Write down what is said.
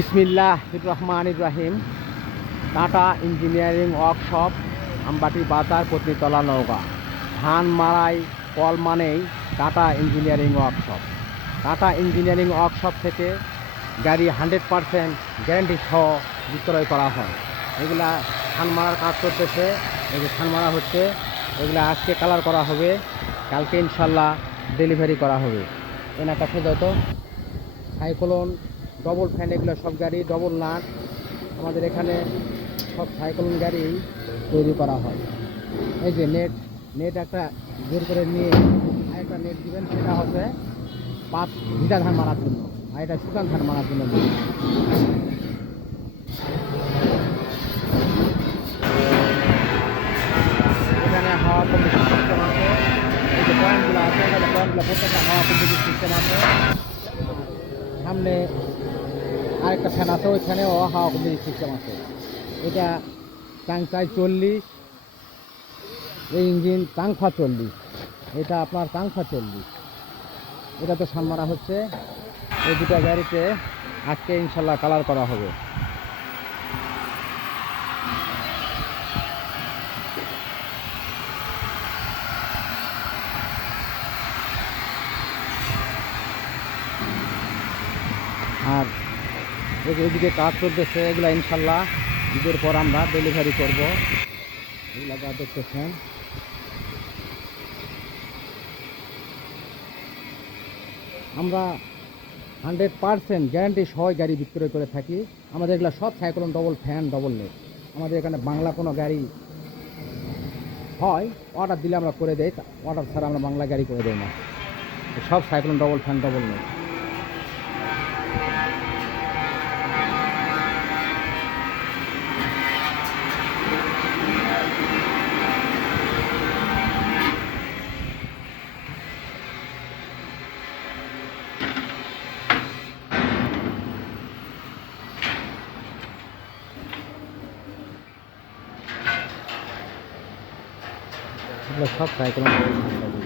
বিসমিল্লাহির রহমানির রহিম। Tata engineering workshop, আমবাটি বাজার, পত্নীতলা, নওগাঁ। ধান মাড়াই কল মানেই tata engineering workshop. Tata engineering workshop থেকে গাড়ি 100% গ্যারান্টি সহ বিক্রয় করা হয়। এগুলা ধান মারার কাজ করতেছে, এই যে ধান মারা হচ্ছে, এগুলা আজকে কালার করা হবে, কালকে ইনশাল্লাহ ডেলিভারি করা হবে। এনার কাছে যত সাইক্লোন, ডবল ফ্যান, এগুলো সব গাড়ি ডবল নাট আমাদের এখানে সব সাইক্লোন গাড়ি তৈরি করা হয়। এই যে নেট নেট একটা জোর করে নিয়ে আরেকটা নেট দিবেন, সেটা হচ্ছে পাঁচ ভিটা ধান মারার জন্য, আর এটা শুকান ধান মারার জন্য। এখানে হাওয়া কম্পিটিশন সিস্টেম আছে, এই যে পয়েন্টগুলো আছে, এখানে পয়েন্টগুলো প্রত্যেকটা হাওয়া কম্পিটিশন সিস্টেম আছে। সামনে আরেকটা ফ্যান আছে, ওইখানেও হাওয়া কম্পিটিশন সিস্টেম আছে। এটা টাংচাই 40, এই ইঞ্জিন টাংফা 40, এটা আপনার টাংফা 40। এটা তো সান মারা হচ্ছে। এই দুটো গাড়িতে আজকে ইনশাল্লাহ কালার করা হবে। আর এদিকে কাজ চলতেছে, এগুলো ইনশাল্লাহ ঈদের পর আমরা ডেলিভারি করব। এগুলো যা দেখতেছেন, আমরা 100% গ্যারান্টি সহ গাড়ি বিক্রয় করে থাকি। আমাদের এগুলো সব cyclone double fan, double net. আমাদের এখানে বাংলা কোনো গাড়ি হয় অর্ডার দিলে আমরা করে দেই, অর্ডার ছাড়া আমরা বাংলা গাড়ি করে দেই না। সব cyclone double fan, double net. এগুলো সব cyclone double fan, double net.